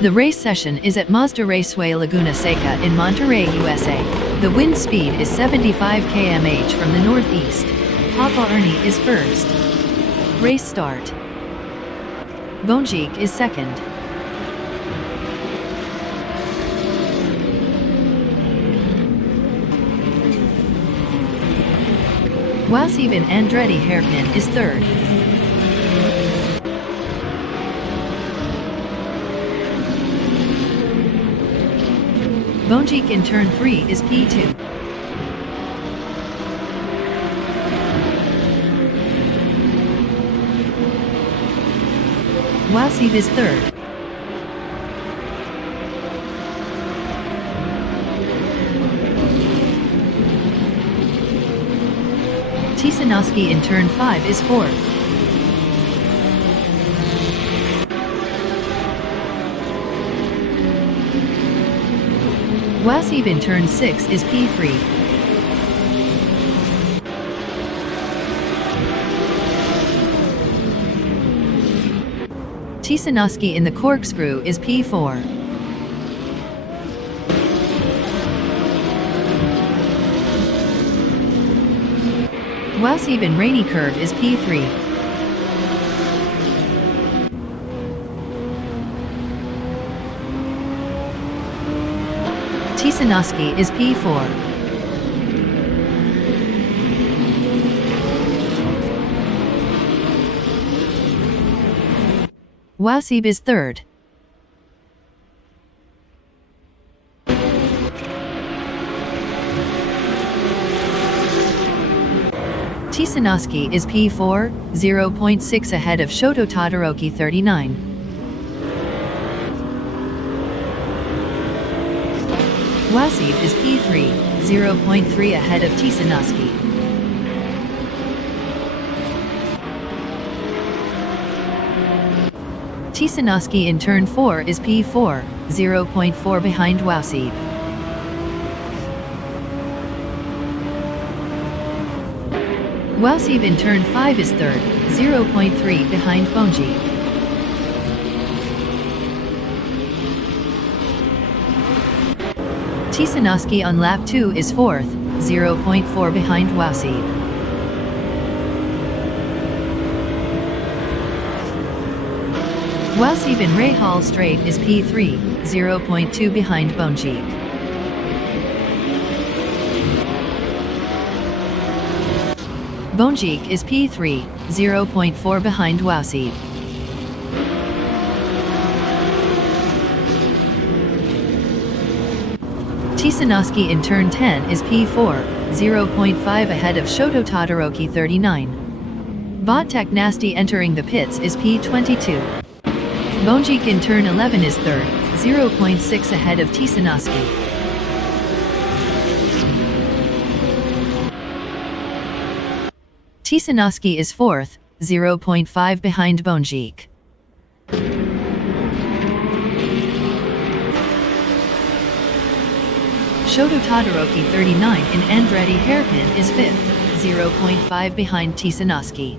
The race session is at Mazda Raceway Laguna Seca in Monterrey, USA. The wind speed is 75 km/h from the northeast. Papa Ernie is first. Race start. Bonjique is second. Wasivan Andretti Hairpin is third. Bonjique in turn 3 is P2. Wasiv is third. Tisanoski in turn 5 is fourth. Wasiv in turn 6 is P3. Tisanoski in the corkscrew is P4. Wasiv in rainy curve is P3. Tisanoski is P4. Wasiv is third. Tisanoski is P4, 0.6 ahead of Shoto Todoroki 39. Wasiv is P3, 0.3 ahead of Tisanoski. Tisanoski in turn 4 is P4, 0.4 behind Wasiv. Wasiv in turn 5 is third, 0.3 behind Bonjique. Tisanoski on lap 2 is fourth, 0.4 behind Wasiv. Wasiv in Rahal straight is P3, 0.2 behind Bonjique. Bonjique is P3, 0.4 behind Wasiv. Tisanoski in turn 10 is P4, 0.5 ahead of Shoto Todoroki 39. Botek Nasty entering the pits is P22. Bonjique in turn 11 is third, 0.6 ahead of Tisanoski. Tisanoski is fourth, 0.5 behind Bonjique. Shoto Todoroki 39 in Andretti Hairpin is fifth, 0.5 behind Tisanoski.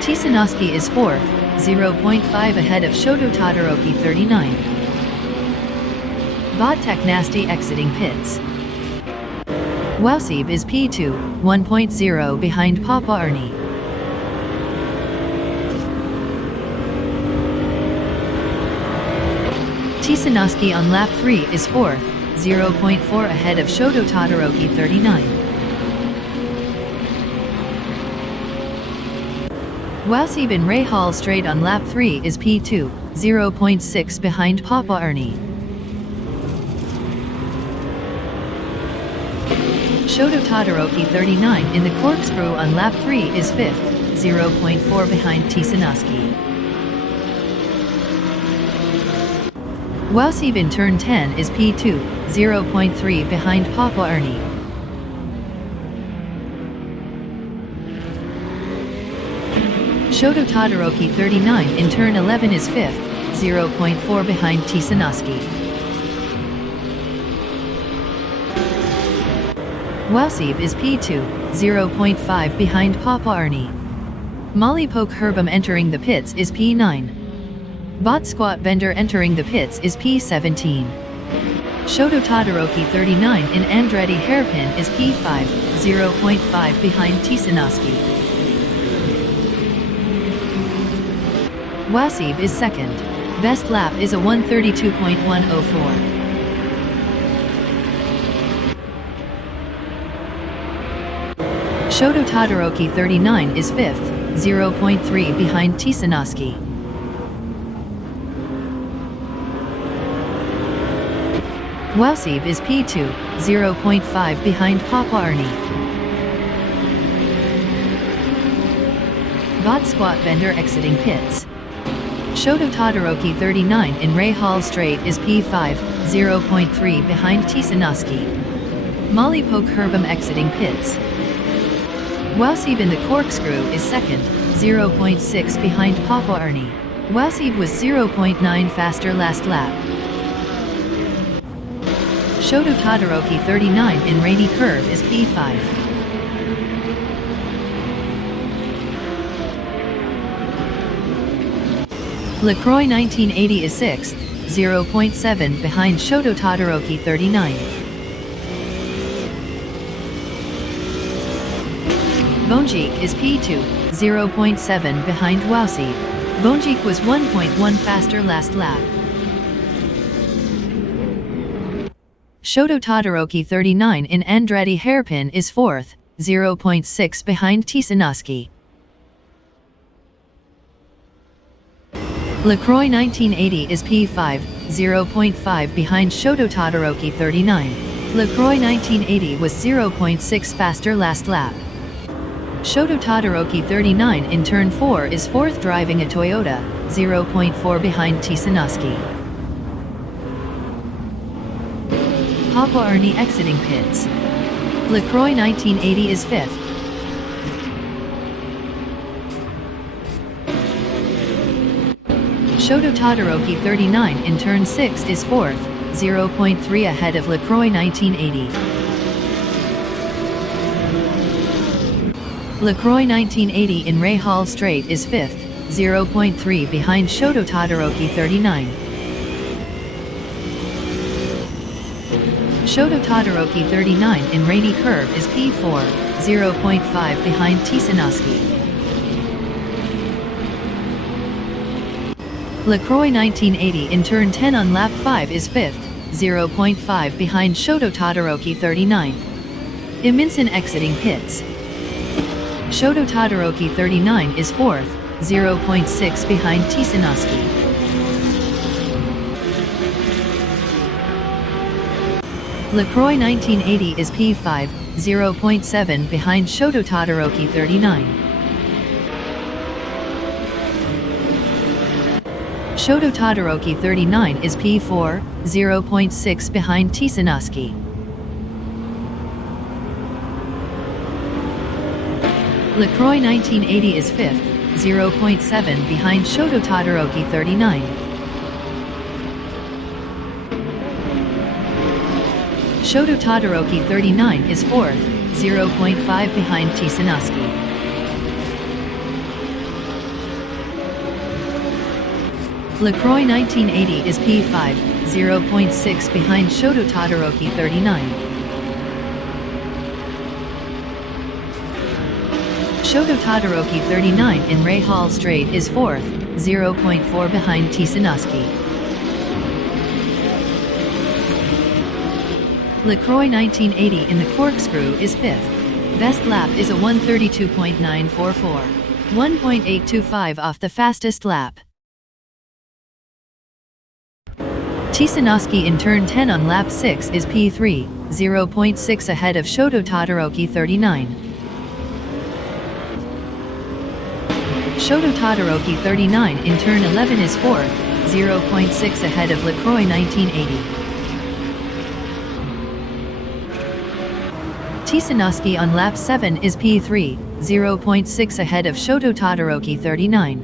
Tisanoski is fourth, 0.5 ahead of Shoto Todoroki 39. Botek Nasty exiting pits. Wasiv is P2, 1.0 behind Papa Ernie. Tisanoski on lap 3 is fourth, 0.4 ahead of Shoto Todoroki 39. Wasiv in Rahal straight on lap 3 is P2, 0.6 behind Papa Ernie. Shoto Todoroki 39 in the corkscrew on lap 3 is fifth, 0.4 behind Tisanoski. Wasiv in turn 10 is P2, 0.3 behind Papa Ernie. Shoto Todoroki 39 in turn 11 is fifth, 0.4 behind Tisanoski. Wasiv is P2, 0.5 behind Papa Ernie. Molly Poke Herbam entering the pits is P9. Bot Squat Bender entering the pits is P17. Shoto Todoroki 39 in Andretti Hairpin is P5, 0.5 behind Tisanoski. Wasib is second. Best lap is a 132.104. Shoto Todoroki 39 is 5th, 0.3 behind Tisanoski. Wasib is P2, 0.5 behind Papa Ernie. Bot Squat Bender exiting pits. Shoto Todoroki 39 in Ray Hall Straight is P5, 0.3 behind Tisanoski. Molly Poke Herbam exiting pits. Wasib in the Corkscrew is second, 0.6 behind Papa Ernie. Wasib was 0.9 faster last lap. Shoto Todoroki 39 in Rainy Curve is P5. LaCroix 1980 is 6th, 0.7 behind Shoto Todoroki 39. Bonjik is P2, 0.7 behind Wasib. Bonjik was 1.1 faster last lap. Shoto Todoroki 39 in Andretti Hairpin is 4th, 0.6 behind Tisanoski. LaCroix 1980 is P5, 0.5 behind Shoto Todoroki 39. LaCroix 1980 was 0.6 faster last lap. Shoto Todoroki 39 in turn 4 is 4th driving a Toyota, 0.4 behind Tisanoski. Papa Ernie exiting pits. LaCroix 1980 is 5th. Shoto Todoroki 39 in turn 6 is 4th, 0.3 ahead of LaCroix 1980. LaCroix 1980 in Ray Hall Straight is 5th, 0.3 behind Shoto Todoroki 39. Shoto Todoroki 39 in Rainy Curve is P4, 0.5 behind Tisanoski. LaCroix 1980 in turn 10 on lap 5 is 5th, 0.5 behind Shoto Todoroki 39. Iminson exiting pits. Shoto Todoroki 39 is 4th, 0.6 behind Tisanoski. LaCroix 1980 is P5, 0.7 behind Shoto Todoroki 39. Shoto Todoroki 39 is P4, 0.6 behind Tisanoski. LaCroix 1980 is 5th, 0.7 behind Shoto Todoroki 39. Shoto Todoroki 39 is 4th, 0.5 behind Tisanoski. LaCroix 1980 is P5, 0.6 behind Shoto Todoroki 39. Shoto Todoroki 39 in Ray Hall Straight is 4th, 0.4 behind Tisanoski. LaCroix 1980 in the Corkscrew is 5th. Best lap is a 132.944. 1.825 off the fastest lap. Tisanoski in turn 10 on lap 6 is P3, 0.6 ahead of Shoto Todoroki 39. Shoto Todoroki 39 in turn 11 is 4th, 0.6 ahead of LaCroix 1980. Tisanoski on lap 7 is P3, 0.6 ahead of Shoto Todoroki 39.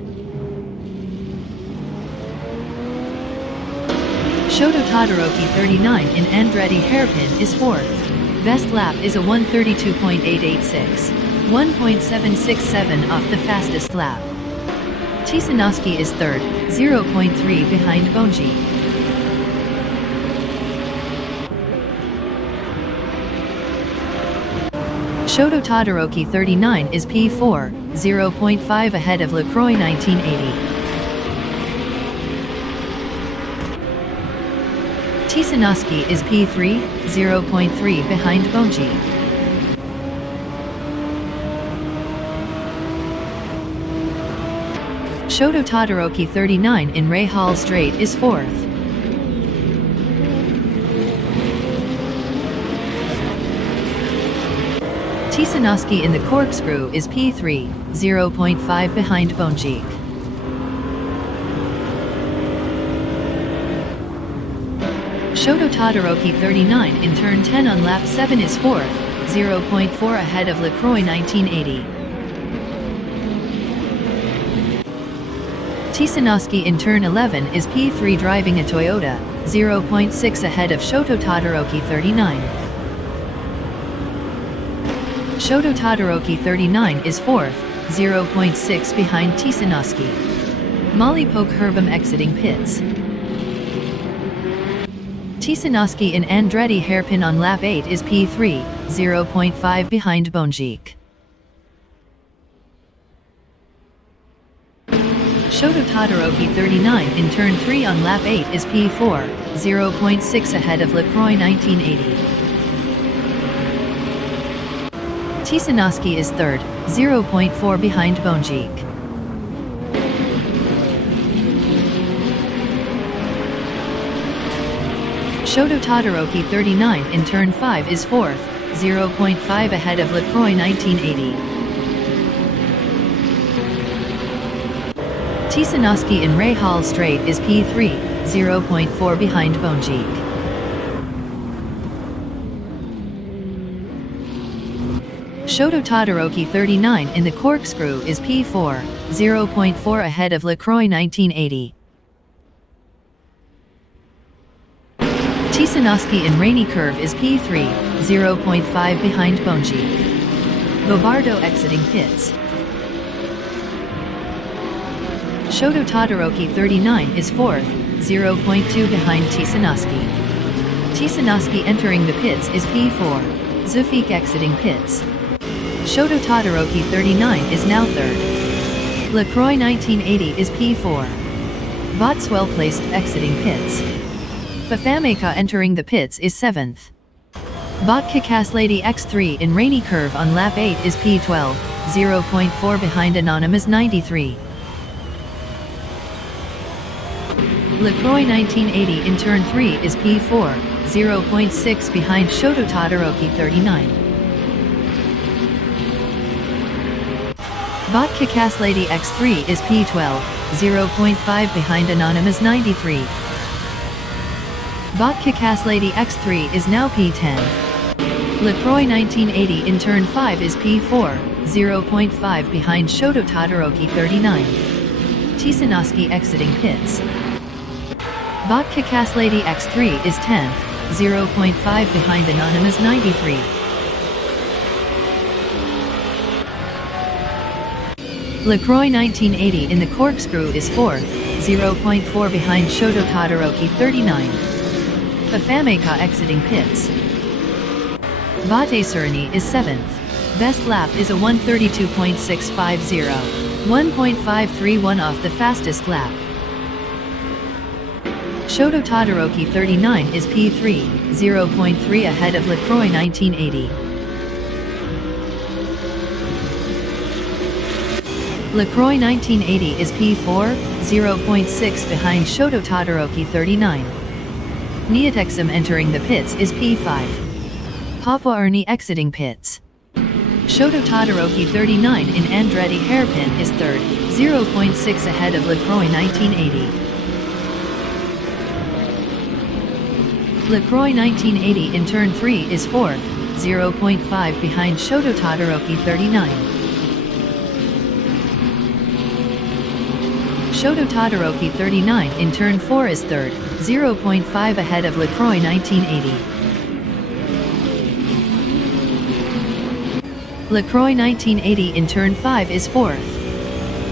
Shoto Todoroki 39 in Andretti Hairpin is 4th. Best lap is a 132.886. 1.767 off the fastest lap. Tisanowski is third, 0.3 behind Bonji. Shoto Todoroki 39 is P4, 0.5 ahead of Lacroix 1980. Tisanowski is P3, 0.3 behind Bonji. Shoto Todoroki 39 in Rahal Straight is 4th. Tisanowski in the Corkscrew is P3, 0.5 behind Bonji. Shoto Todoroki 39 in turn 10 on lap 7 is 4th, 0.4 ahead of Lacroix 1980. Tisanowski in turn 11 is P3 driving a Toyota, 0.6 ahead of Shoto Todoroki 39. Shoto Todoroki 39 is 4th, 0.6 behind Tisanowski. Molly Poke Herbam exiting pits. Tisanowski in Andretti hairpin on lap 8 is P3, 0.5 behind Bonjik. Shoto Todoroki 39 in turn 3 on lap 8 is P4, 0.6 ahead of Lacroix 1980. Tisanowski is third, 0.4 behind Bonjik. Shoto Todoroki 39 in turn 5 is 4th, 0.5 ahead of Lacroix 1980. Tisanowski in Rahal Straight is P3, 0.4 behind Bonjik. Shoto Todoroki 39 in the Corkscrew is P4, 0.4 ahead of Lacroix 1980. Tisanowski in Rainy Curve is P3, 0.5 behind Bonjik. Bobardo exiting pits. Shoto Todoroki 39 is 4th, 0.2 behind Tisanowski. Tisanowski entering the pits is P4. Zufik exiting pits. Shoto Todoroki 39 is now 3rd. Lacroix 1980 is P4. Botswell placed exiting pits. Bafameka entering the pits is 7th. Botkaka's Lady X3 in Rainy Curve on lap 8 is P12, 0.4 behind Anonymous 93. Lacroix 1980 in turn 3 is P4, 0.6 behind Shoto Todoroki 39. Botkaka's Lady X3 is P12, 0.5 behind Anonymous 93. Botkaka's Lady X3 is now P10. Lacroix 1980 in turn 5 is P4, 0.5 behind Shoto Todoroki 39. Tisanowski exiting pits. Botkaka's Lady X3 is 10th, 0.5 behind Anonymous 93. Lacroix 1980 in the Corkscrew is 4th, 0.4 behind Shoto Todoroki 39. Bafameka exiting pits. Bate Surani is 7th. Best lap is a 1:32.650, 1.531 off the fastest lap. Shoto Todoroki 39 is P3, 0.3 ahead of Lacroix 1980. Lacroix 1980 is P4, 0.6 behind Shoto Todoroki 39. Neotexum entering the pits is P5. Papa Ernie exiting pits. Shoto Todoroki 39 in Andretti hairpin is 3rd, 0.6 ahead of Lacroix 1980. Lacroix 1980 in turn 3 is 4th, 0.5 behind Shoto Todoroki 39. Shoto Todoroki 39 in turn 4 is 3rd, 0.5 ahead of Lacroix 1980. LaCroix 1980 in turn 5 is 4th.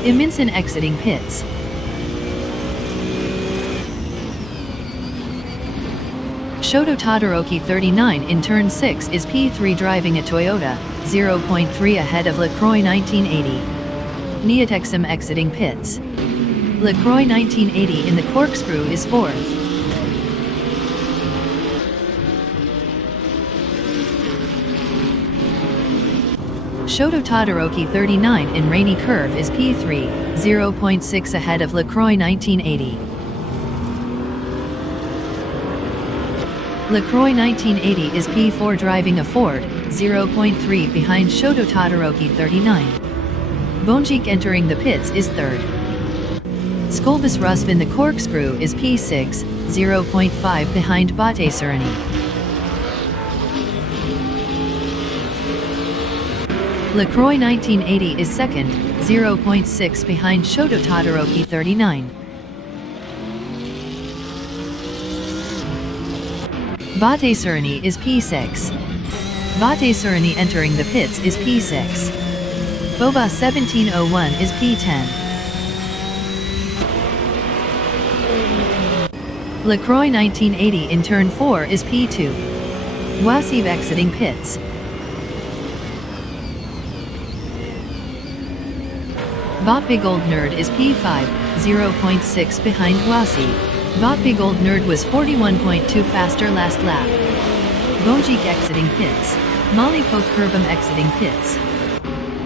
Iminson exiting pits. Shoto Todoroki 39 in turn 6 is P3 driving a Toyota, 0.3 ahead of LaCroix 1980. Neotexum exiting pits. LaCroix 1980 in the corkscrew is 4th. Shoto Todoroki 39 in rainy curve is P3, 0.6 ahead of LaCroix 1980. LaCroix 1980 is P4 driving a Ford, 0.3 behind Shoto Todoroki 39. Bonjik entering the pits is 3rd. Skolbus Rusv in the corkscrew is P6, 0.5 behind Bate Surani. LaCroix 1980 is 2nd, 0.6 behind Shoto Todoroki 39. Bate Surani is P6. Bate Surani entering the pits is P6. Boba 1701 is P10. LaCroix 1980 in turn 4 is P2. Wasib exiting pits. Bot Big Old Nerd is P5, 0.6 behind Wasib. Bot Big Old Nerd was 41.2 faster last lap. Bonjik exiting pits. Molly Poke Kerbum exiting pits.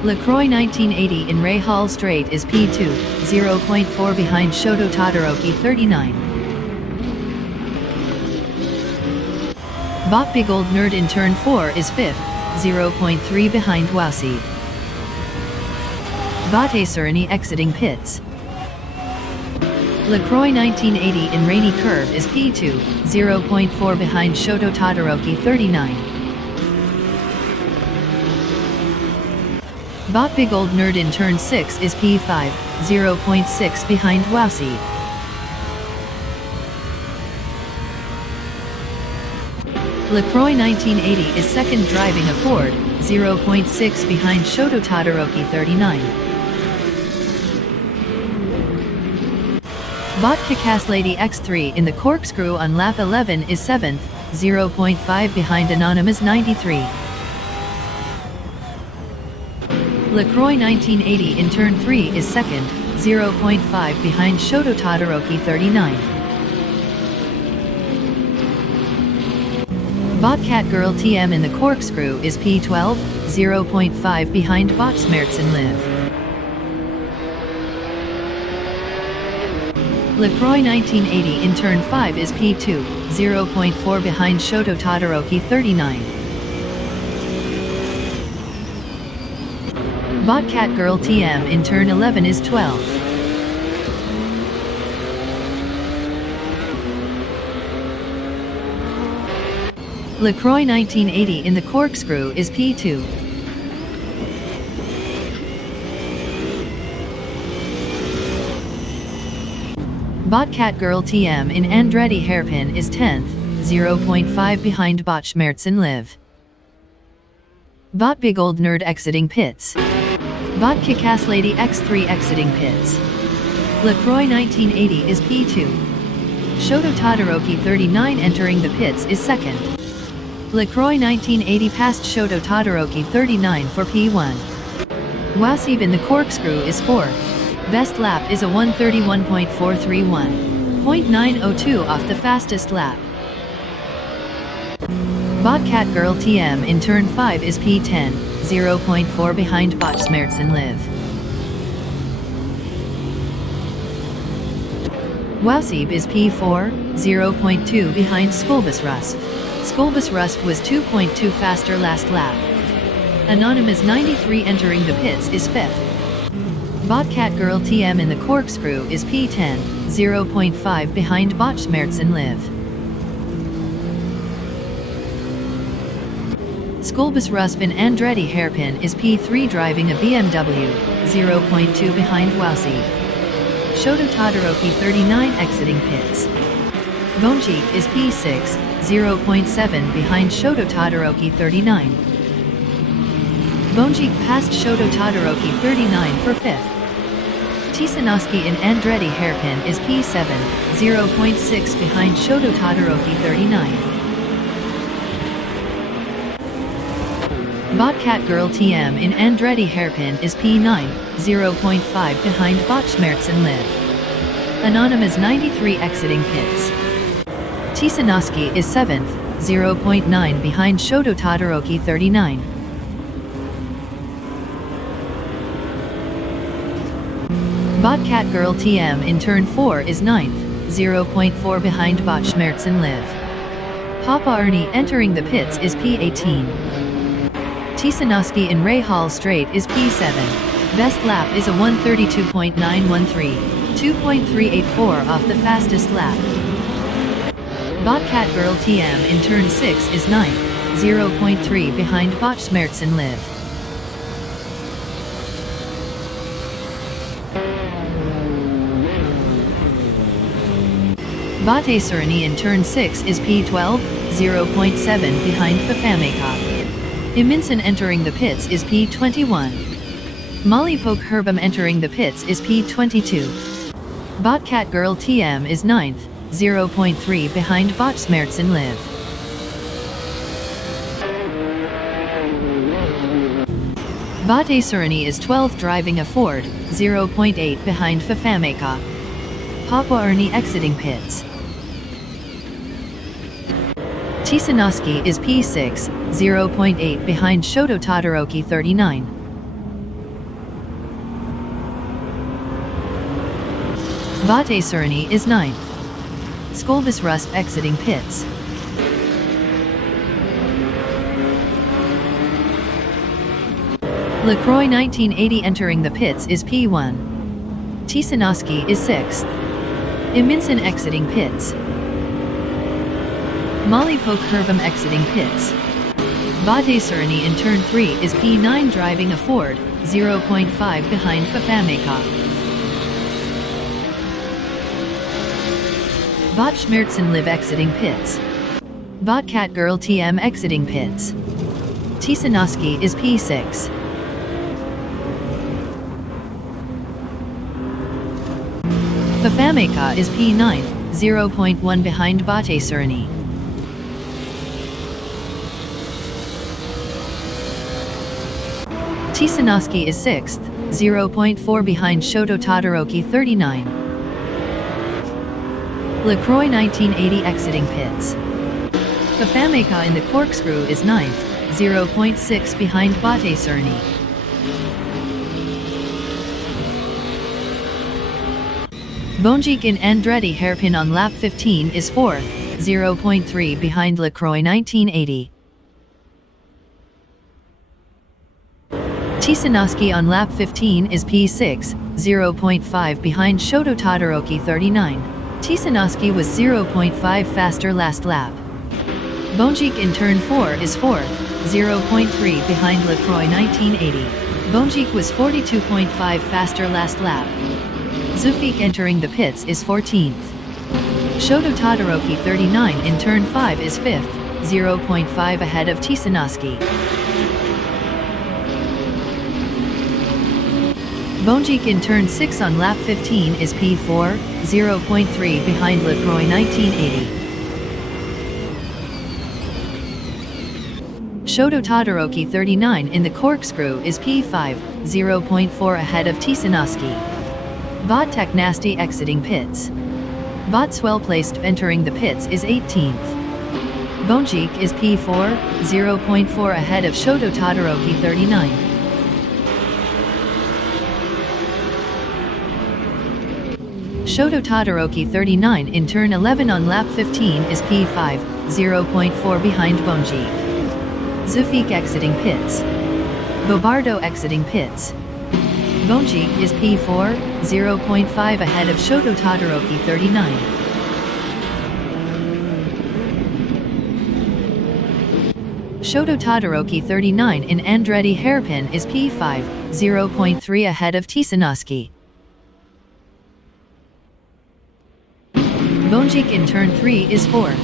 LaCroix 1980 in Ray Hall Straight is P2, 0.4 behind Shoto Todoroki 39. Bot Big Old Nerd in turn 4 is 5th, 0.3 behind Wasib. Bate Surani exiting pits. LaCroix 1980 in rainy curve is P2, 0.4 behind Shoto Todoroki 39. Bot Big Old Nerd in turn 6 is P5, 0.6 behind Wasib. LaCroix 1980 is 2nd driving a Ford, 0.6 behind Shoto Todoroki 39. Bot Kickass Lady X3 in the corkscrew on lap 11 is 7th, 0.5 behind Anonymous 93. LaCroix 1980 in turn 3 is 2nd, 0.5 behind Shoto Todoroki 39. Botcat Girl TM in the corkscrew is P12, 0.5 behind Bot Smertsen Live. LaCroix 1980 in turn 5 is P2, 0.4 behind Shoto Todoroki 39. Botcat Girl TM in turn 11 is 12th. LaCroix 1980 in the corkscrew is P2. Botcat Girl TM in Andretti Hairpin is 10th, 0.5 behind Bot Schmerzen Live. Bot Big Old Nerd exiting pits. Bot Kickass Lady X3 exiting pits. LaCroix 1980 is P2. Shoto Todoroki 39 entering the pits is 2nd. LaCroix 1980 passed Shoto Todoroki 39 for P1. Wasib in the corkscrew is 4th. Best lap is a 131.431. 0.902 off the fastest lap. Botcat Girl TM in turn 5 is P10, 0.4 behind Bot Smertsen Live. Wasib is P4, 0.2 behind Skolbus Rusv. Skolbus Rusv was 2.2 faster last lap. Anonymous 93 entering the pits is 5th. Botcat Girl TM in the corkscrew is P10, 0.5 behind Bot Smertsen Live. Skolbus Rusv in Andretti Hairpin is P3 driving a BMW, 0.2 behind Wasib. Shoto Todoroki 39 exiting pits. Bonjik is P6, 0.7 behind Shoto Todoroki 39. Bonjic passed Shoto Todoroki 39 for 5th. Tisanoski in Andretti hairpin is P7, 0.6 behind Shoto Todoroki 39. Botcat Girl TM in Andretti hairpin is P9, 0.5 behind Botschmerz and Liv. Anonymous 93 exiting pits. Tisanoski is 7th, 0.9 behind Shoto Todoroki 39. Botcat Girl TM in turn 4 is 9th, 0.4 behind Botschmerz and Liv. Papa Ernie entering the pits is P18. Tisanoski in Ray Hall Straight is P7. Best lap is a 132.913, 2.384 off the fastest lap. Botcat Girl TM in turn 6 is 9th, 0.3 behind Botschmerz and Liv. Bate Sereni in turn 6 is P12, 0.7 behind Fafameka. Iminson entering the pits is P21. Molly Poke Herbam entering the pits is P22. Botcat Girl TM is 9th, 0.3 behind Botschmerz and Liv. Bate Sereni is 12th driving a Ford, 0.8 behind Fafameka. Papa Ernie exiting pits. Tisanoski is P6, 0.8 behind Shoto Todoroki 39. Bate Sereni is 9th. Skolbus Rust exiting pits. LaCroix 1980 entering the pits is P1. Tisanoski is 6th. Iminson exiting pits. Molly Poke Herbam exiting pits. Bate Sereni in turn 3 is P9 driving a Ford, 0.5 behind Fafameka. Botschmerz and Liv exiting pits. Botcat Girl TM exiting pits. Tisanoski is P6. Fafameka is P9, 0.1 behind Bate Sereni. Tisanoski is 6th, 0.4 behind Shoto Todoroki 39. LaCroix 1980 exiting pits. Fafameka in the corkscrew is 9th, 0.6 behind Bate Sereni. Bonjic in Andretti hairpin on lap 15 is 4th, 0.3 behind LaCroix 1980. Tisanoski on lap 15 is P6, 0.5 behind Shoto Todoroki 39. Tisanoski was 0.5 faster last lap. Bonjic in turn 4 is 4th, 0.3 behind LaCroix 1980. Bonjic was 42.5 faster last lap. Zufik entering the pits is 14th. Shoto Todoroki 39 in turn 5 is 5th, 0.5 ahead of Tisanoski. Bonjic in turn 6 on lap 15 is P4, 0.3 behind LaCroix 1980. Shoto Todoroki 39 in the corkscrew is P5, 0.4 ahead of Tisanoski. Bot Tech Nasty exiting pits. Bot's well placed entering the pits is 18th. Bonjic is P4, 0.4 ahead of Shoto Todoroki 39. Shoto Todoroki 39 in turn 11 on lap 15 is P5, 0.4 behind Bonjic. Zufik exiting pits. Bobardo exiting pits. Bonjic is P4, 0.5 ahead of Shoto Todoroki 39. Shoto Todoroki 39 in Andretti hairpin is P5, 0.3 ahead of Tisanoski. Bonjic in turn 3 is 4th.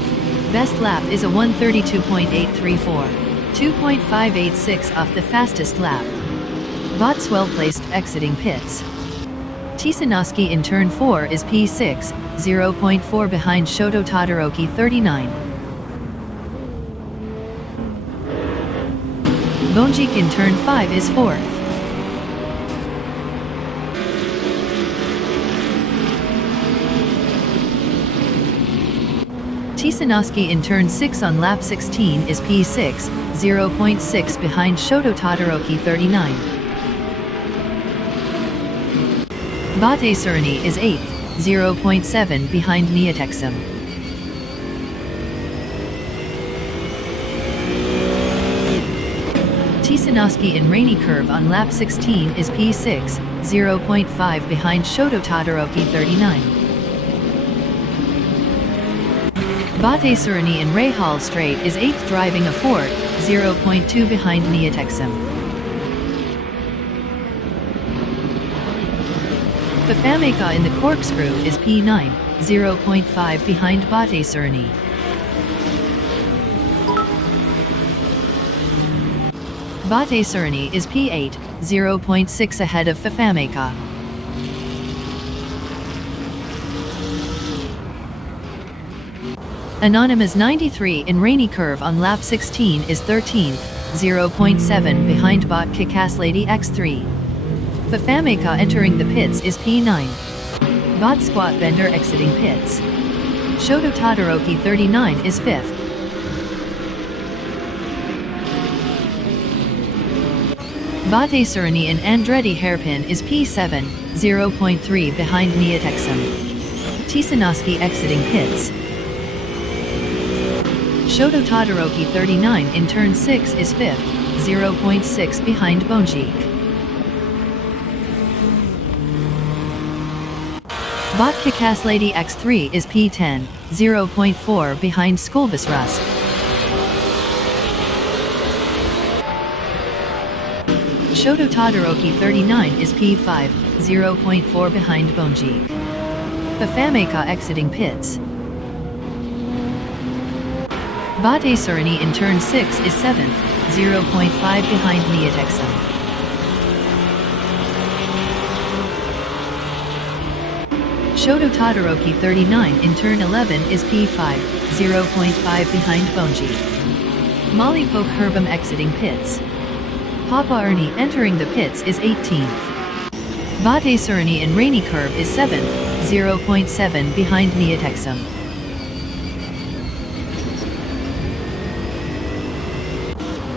Best lap is a 132.834. 2.586 off the fastest lap. Bottas well placed exiting pits. Tisanowski in turn 4 is P6, 0.4 behind Shoto Todoroki 39. Bonjik in turn 5 is 4th. Tisanowski in turn 6 on lap 16 is P6, 0.6 behind Shoto Todoroki 39. Battistini is 8th, 0.7 behind Neotexum. Tisanowski in rainy curve on lap 16 is P6, 0.5 behind Shoto Todoroki 39. Battistini in Rahal straight is 8th driving a Ford, 0.2 behind Neotexum. Fafameka in the corkscrew is P9, 0.5 behind Battistini. Battistini is P8, 0.6 ahead of Fafameka. Anonymous 93 in rainy curve on lap 16 is 13th, 0.7 behind Bot Kikaslady X3. Fafameka entering the pits is P9. Bot Squat Bender exiting pits. Shoto Todoroki 39 is 5th. Battistini and Andretti hairpin is P7, 0.3 behind Neotexum. Tisanowski exiting pits. Shoto Todoroki 39 in turn 6 is 5th, 0.6 behind Bonjik. Bot Kikaslady X3 is P10, 0.4 behind Skulbusrust. Shoto Todoroki 39 is P5, 0.4 behind Bonjik. Fafameka exiting pits. Battistini in turn 6 is 7th, 0.5 behind Neotexum. Shoto Todoroki 39 in turn 11 is P5, 0.5 behind Bonjik. Molly Poke Herbam exiting pits. Papa Ernie entering the pits is 18th. Battistini in rainy curve is 7th, 0.7 behind Neotexum.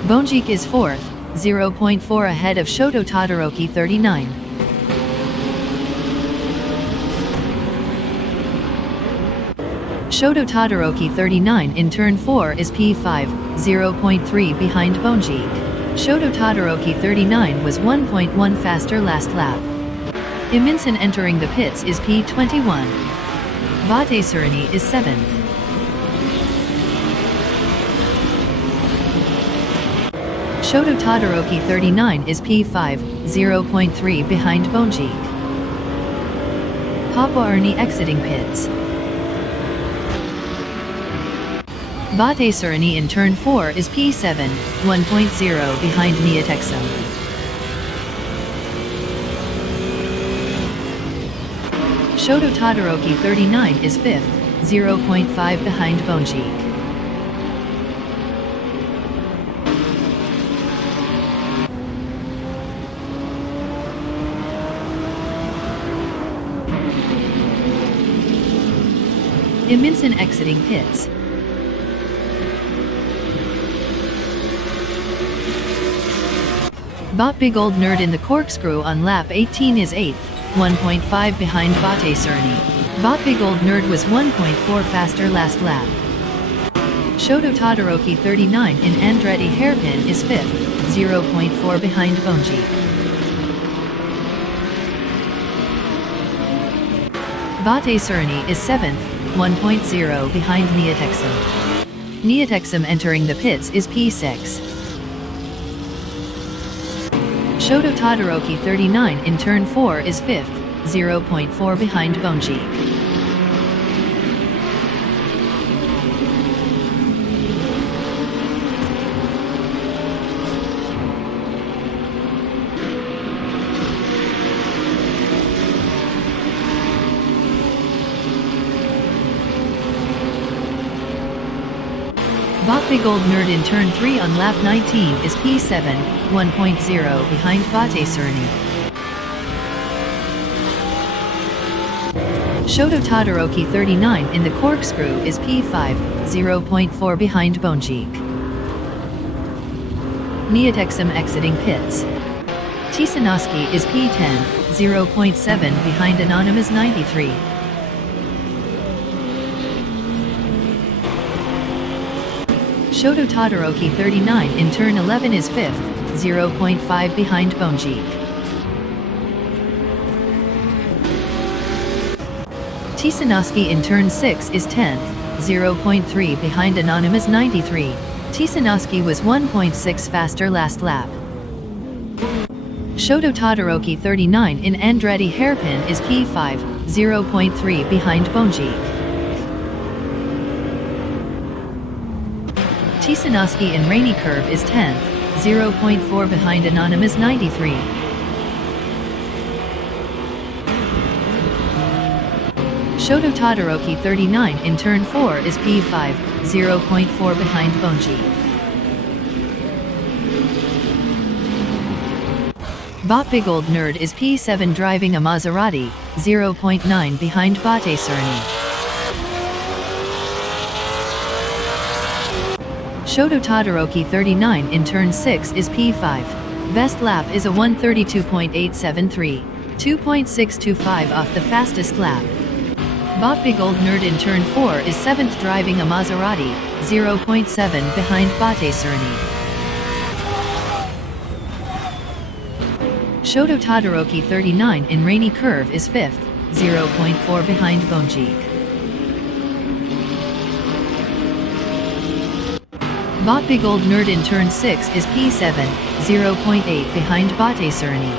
Bonjik is 4th, 0.4 ahead of Shoto Todoroki 39. Shoto Todoroki 39 in turn 4 is P5, 0.3 behind Bonjik. Shoto Todoroki 39 was 1.1 faster last lap. Iminson entering the pits is P21. Battistini is 7th. Shoto Todoroki 39 is P5, 0.3 behind Bonjik. Papa Ernie exiting pits. Battistini in turn 4 is P7, 1.0 behind Neotexum. Shoto Todoroki 39 is 5th, 0.5 behind Bonjik. Iminson exiting pits. Bot Big Old Nerd in the corkscrew on lap 18 is 8th, 1.5 behind Battistini. Bot Big Old Nerd was 1.4 faster last lap. Shoto Todoroki 39 in Andretti hairpin is 5th, 0.4 behind Bonjik. Battistini is 7th, 1.0 behind Neotexum. Neotexum entering the pits is P6. Shoto Todoroki 39 in turn 4 is 5th, 0.4 behind Bonjik. Bot Big Old Nerd in turn 3 on lap 19 is P7, 1.0 behind Bate Cerny. Shoto Todoroki 39 in the corkscrew is P5, 0.4 behind Bonjik. Neotexum exiting pits. Tisanoski is P10, 0.7 behind Anonymous 93. Shoto Todoroki 39 in turn 11 is 5th, 0.5 behind Bonjik. Tisanoski in turn 6 is 10th, 0.3 behind Anonymous 93. Tisanoski was 1.6 faster last lap. Shoto Todoroki 39 in Andretti hairpin is P5, 0.3 behind Bonjik. Tisanoski in rainy curve is 10th, 0.4 behind Anonymous 93. Shoto Todoroki 39 in turn 4 is P5, 0.4 behind Bonjik. Bot Big Old Nerd is P7 driving a Maserati, 0.9 behind Bate Cerny. Shoto Todoroki 39 in turn 6 is P5. Best lap is a 132.873, 2.625 off the fastest lap. Bot Big Old Nerd in turn 4 is 7th driving a Maserati, 0.7 behind Bate Cerny. Shoto Todoroki 39 in rainy curve is 5th, 0.4 behind Bonjik. Bot Big Old Nerd in turn 6 is P7, 0.8 behind Bate Cerny.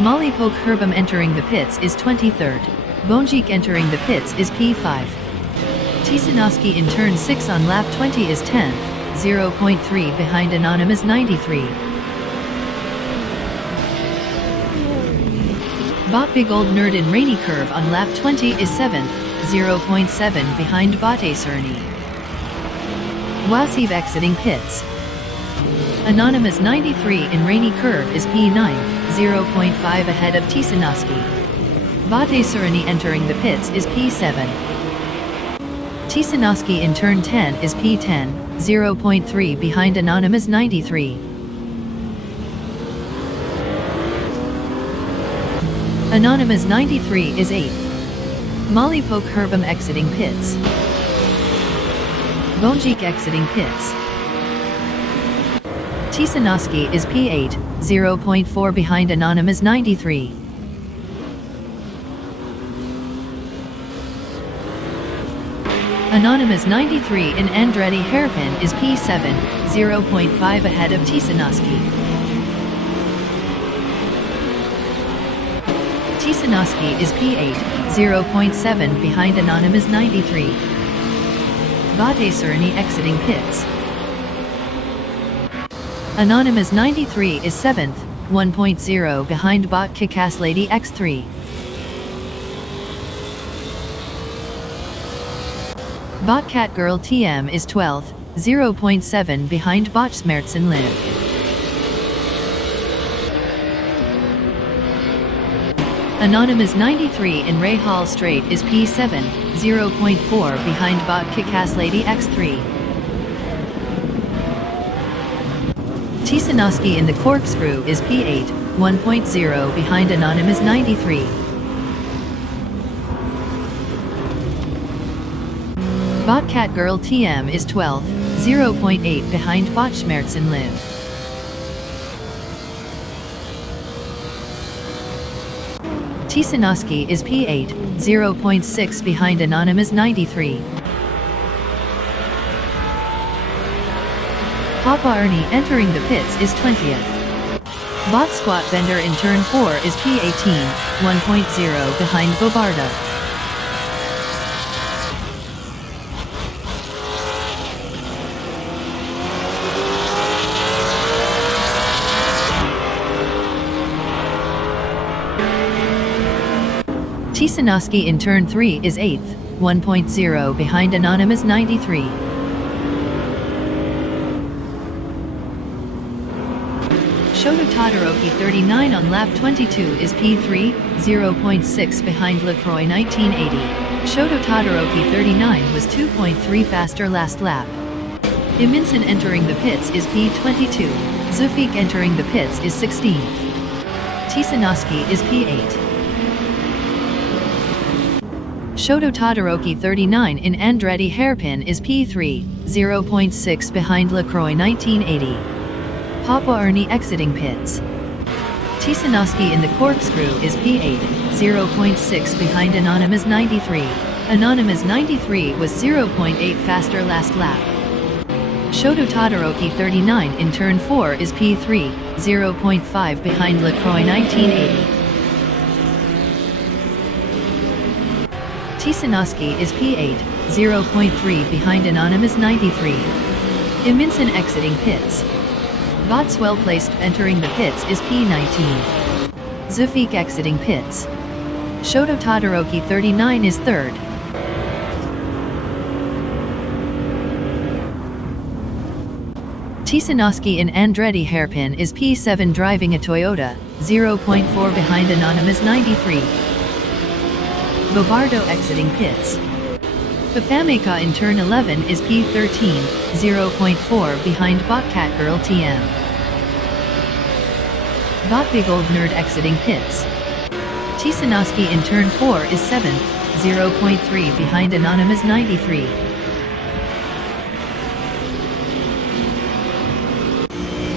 Molly Poke Herbam entering the pits is 23rd. Bonjik entering the pits is P5. Tisanoski in turn 6 on lap 20 is 10th, 0.3 behind Anonymous 93. Bot Big Old Nerd in rainy curve on lap 20 is 7th, 0.7 behind Bate Cerny. Wasiv exiting pits. Anonymous 93 in rainy curve is P9, 0.5 ahead of Tisanoski. Bate Cerny entering the pits is P7. Tisanoski in turn 10 is P10, 0.3 behind Anonymous 93. Anonymous 93 is 8th. Molly Poke Herbam exiting pits. Bonjik exiting pits. Tisanoski is P8, 0.4 behind Anonymous 93. Anonymous 93 in Andretti hairpin is P7, 0.5 ahead of Tisanoski. Tisanoski is P8, 0.7 behind Anonymous 93. Bate Cerny exiting pits. Anonymous 93 is 7th, 1.0 behind Bot Kickass Lady X3. Bot Catgirl TM is 12th, 0.7 behind Bot Smertsen Liv. Anonymous 93 in Ray Hall Straight is P7, 0.4 behind Bot Kickass Lady X3. Tisanoski in the corkscrew is P8, 1.0 behind Anonymous 93. Bot Catgirl TM is 12th, 0.8 behind Bot Smertsen Liv. Tisanoski is P8, 0.6 behind Anonymous 93. Papa Ernie entering the pits is 20th. Bot Squat Bender in turn 4 is P18, 1.0 behind Bobarda. Tisanoski in turn 3 is 8th, 1.0 behind Anonymous 93. Shoto Todoroki 39 on lap 22 is P3, 0.6 behind Lacroix 1980. Shoto Todoroki 39 was 2.3 faster last lap. Iminson entering the pits is P22. Zufik entering the pits is 16th. Tisanoski is P8. Shoto Todoroki 39 in Andretti hairpin is P3, 0.6 behind Lacroix 1980. Papa Ernie exiting pits. Tisanoski in the corkscrew is P8, 0.6 behind Anonymous 93. Anonymous 93 was 0.8 faster last lap. Shoto Todoroki 39 in turn 4 is P3, 0.5 behind Lacroix 1980. Tisanoski is P8, 0.3 behind Anonymous 93. Iminson exiting pits. Botswell placed entering the pits is P19. Zufik exiting pits. Shoto Todoroki 39 is third. Tisanoski in Andretti hairpin is P7 driving a Toyota, 0.4 behind Anonymous 93. Bobardo exiting pits. Fafameka in turn 11 is P13, 0.4 behind Botcat Girl TM. Botbigold Nerd exiting pits. Tisanoski in turn 4 is 7th, 0.3 behind Anonymous 93.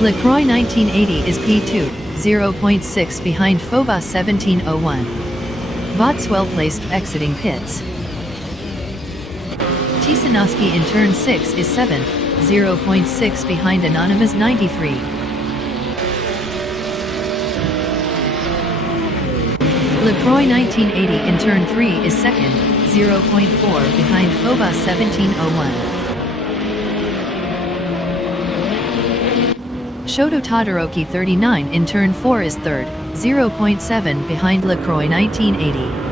Lacroix 1980 is P2, 0.6 behind Phobos 1701. Botswell placed exiting pits. Tisanoski in turn 6 is 7th, 0.6 behind Anonymous 93. Lacroix 1980 in turn 3 is 2nd, 0.4 behind Phobos 1701. Shoto Todoroki 39 in turn 4 is 3rd, 0.7 behind Lacroix 1980.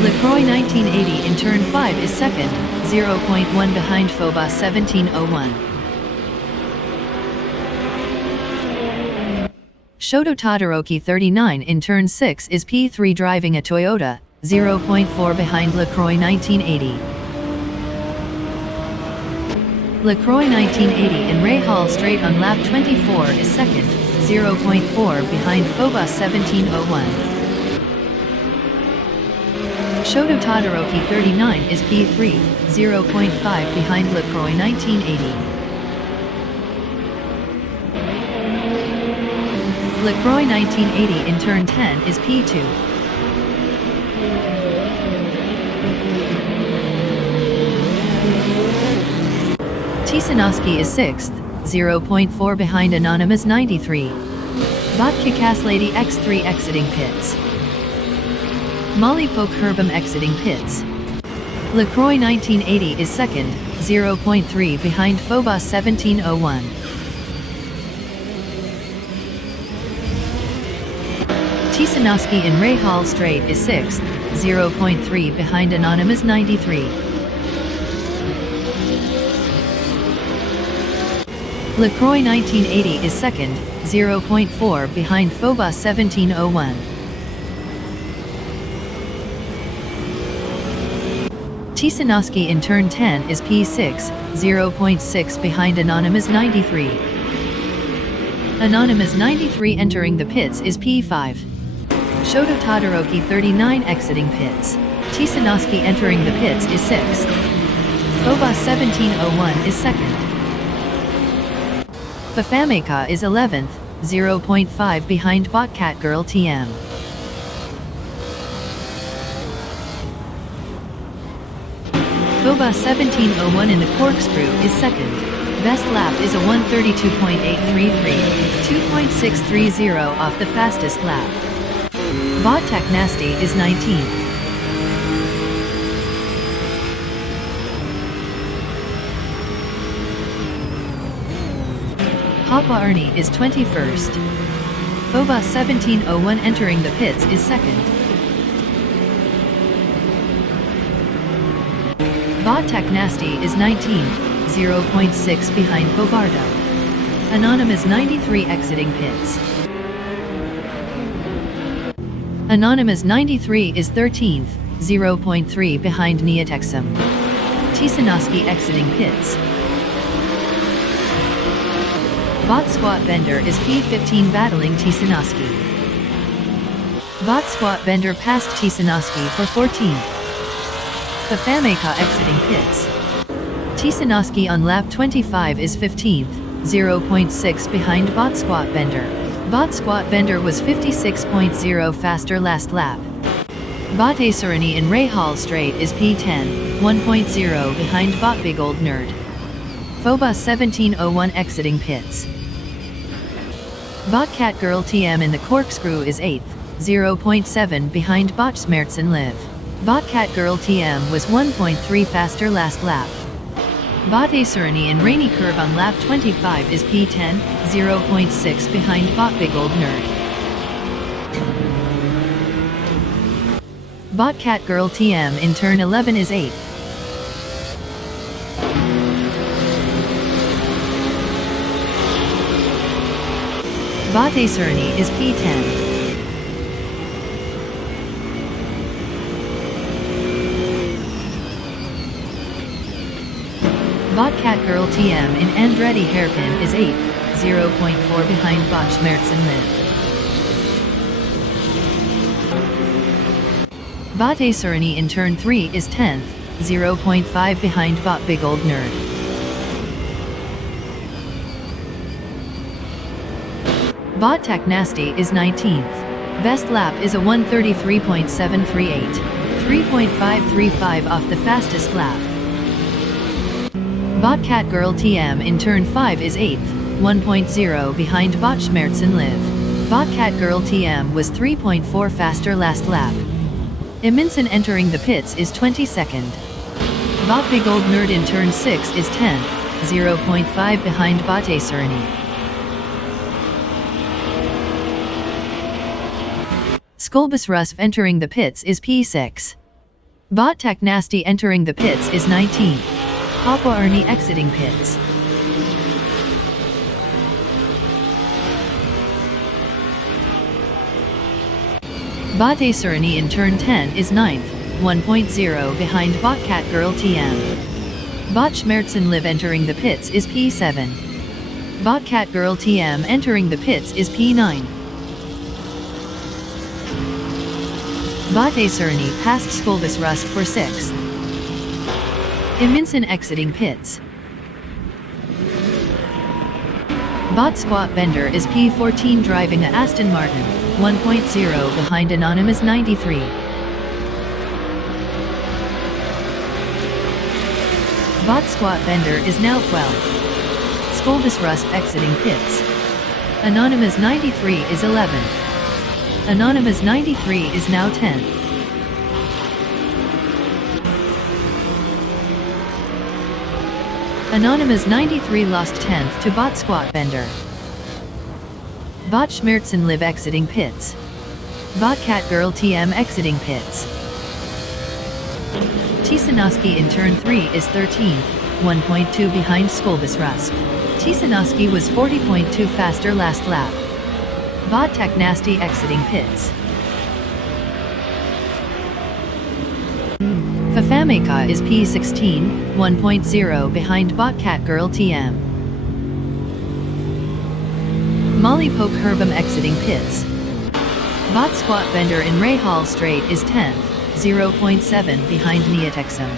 Lacroix 1980 in turn 5 is 2nd, 0.1 behind Phobos 1701. Shoto Todoroki 39 in turn 6 is P3 driving a Toyota, 0.4 behind Lacroix 1980. Lacroix 1980 in Rahal straight on lap 24 is 2nd, 0.4 behind Phobos 1701. Shoto Todoroki 39 is P3, 0.5 behind Lacroix 1980. Lacroix 1980 in turn 10 is P2. Tisanoski is 6th, 0.4 behind Anonymous 93. Vodka Lady X3 exiting pits. Molly Poke Herbum exiting pits. Lacroix 1980 is 2nd, 0.3 behind Phobos 1701. Tisanoski in Rahal straight is 6th, 0.3 behind Anonymous 93. Lacroix 1980 is 2nd, 0.4 behind Phobos 1701. Tisanoski in turn 10 is P6, 0.6 behind Anonymous 93. Anonymous 93 entering the pits is P5. Shoto Todoroki 39 exiting pits. Tisanoski entering the pits is 6th. Phobos 1701 is 2nd. Fafameka is 11th, 0.5 behind Botcat Girl TM. Phobos 1701 in the corkscrew is 2nd. Best lap is a 132.833, 2.630 off the fastest lap. Botek Nasty is 19th. Papa Ernie is 21st. Phobos 1701 entering the pits is 2nd. Botek Nasty is 19th, 0.6 behind Bobardo. Anonymous 93 exiting pits. Anonymous 93 is 13th, 0.3 behind Niatexum. Tisanoski exiting pits. Bot Squat Bender is P15 battling Tisanoski. Bot Squat Bender passed Tisanoski for 14th. Fafameka exiting pits. Tisanoski on lap 25 is 15th, 0.6 behind Bot Squat Bender. Bot Squat Bender was 56.0 faster last lap. Bot Acerani in Rahal Straight is P10, 1.0 behind Bot Big Old Nerd. Foba 1701 exiting pits. Bot Catgirl TM in the Corkscrew is 8th, 0.7 behind Bot Smertzen Liv. Bot Catgirl TM was 1.3 faster last lap. Bot Acerani in Rainy Curve on lap 25 is P10, 0.6 behind Bot Big Old Nerd. Bot Catgirl TM in turn 11 is 8th. Bot Acerani is P10. Bot Catgirl TM in Andretti Hairpin is 8th, 0.4 behind Bot Schmerzen Liv. Bot Acerani in turn 3 is 10th, 0.5 behind Bot Big Old Nerd. Bot Tech Nasty is 19th. Best lap is a 133.738, 3.535 off the fastest lap. Bot Catgirl TM in turn 5 is 8th, 1.0 behind Bot Schmerzen Liv. Bot Catgirl TM was 3.4 faster last lap. Iminson entering the pits is 22nd. Bot Big Old Nerd in turn 6 is 10th, 0.5 behind Bot Acerani. Skolbus Rusf entering the pits is P6. Bot Tech Nasty entering the pits is 19th. Papa Ernie exiting pits. Bot Acerani in turn 10 is 9th, 1.0 behind Bot Catgirl TM. Bot Schmerzen Liv entering the pits is P7. Bot Catgirl TM entering the pits is P9. Bot Acerani passed Skolbus Rust for 6th. Iminson exiting pits. Bot Squat Bender is P14 driving a Aston Martin, 1.0 behind Anonymous 93. Bot Squat Bender is now 12th. Skolbus Rust exiting pits. Anonymous 93 is 11th. Anonymous 93 is now 10th. Anonymous 93 lost 10th to Bot Squat Bender. Bot Schmerzen Liv exiting pits. Bot Catgirl TM exiting pits. Tisanoski in turn 3 is 13th, 1.2 behind Skolbus Rust. Tisanoski was 40.2 faster last lap. Bot Tech Nasty exiting pits. Fafameka is P16, 1.0 behind Bot Catgirl TM. Molly Poke Herbum exiting pits. Bot Squat Bender in Rahal Straight is 10th, 0.7 behind Niatexum.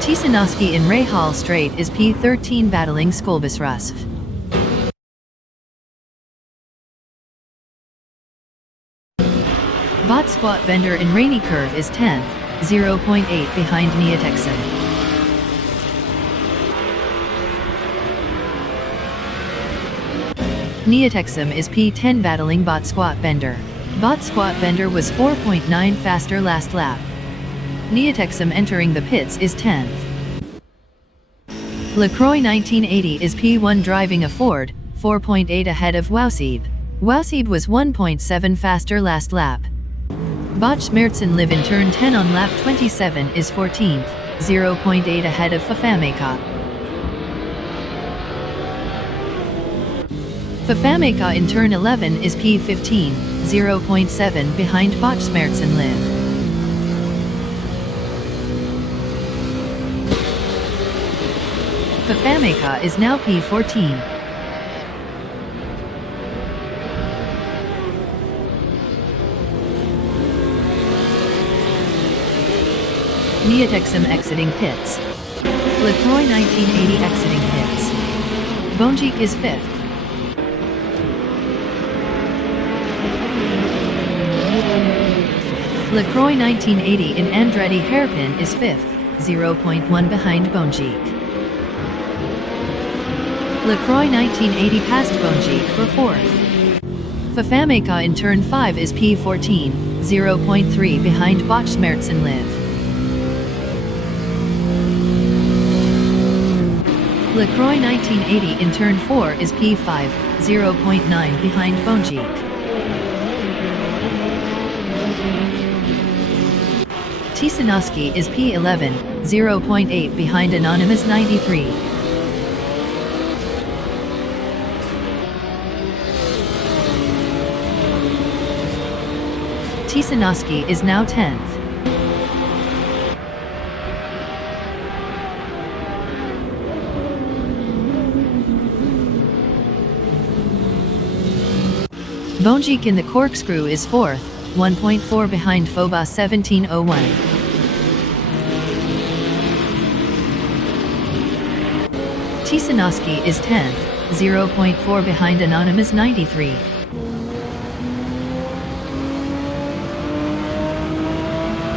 Tisanoski in Rahal Straight is P13 battling Skolbus Rust. Bot Squat Bender in Rainy Curve is 10th, 0.8 behind Niatexum. Niatexum is P10 battling Bot Squat Bender. Bot Squat Bender was 4.9 faster last lap. Niatexum entering the pits is 10th. LaCroix 1980 is P1 driving a Ford, 4.8 ahead of Wowseeb. Wowseeb was 1.7 faster last lap. Schmerzen Live in turn 10 on lap 27 is 14th, 0.8 ahead of Fafameka. Fafameka in turn 11 is P15, 0.7 behind Schmerzen Live. Fafameka is now P14. Niatexum exiting pits. LaCroix 1980 exiting pits. Bonjik is 5th. LaCroix 1980 in Andretti hairpin is 5th, 0.1 behind Bonjik. LaCroix 1980 passed Bonjik for 4th. Fafameka in turn 5 is P14, 0.3 behind Schmerzen Live. LaCroix 1980 in turn 4 is P5, 0.9 behind Bonjik. Tisanoski is P11, 0.8 behind Anonymous 93. Tisanoski is now 10th. Bonjik in the corkscrew is 4th, 1.4 behind Phobos 1701. Tisanoski is 10th, 0.4 behind Anonymous 93.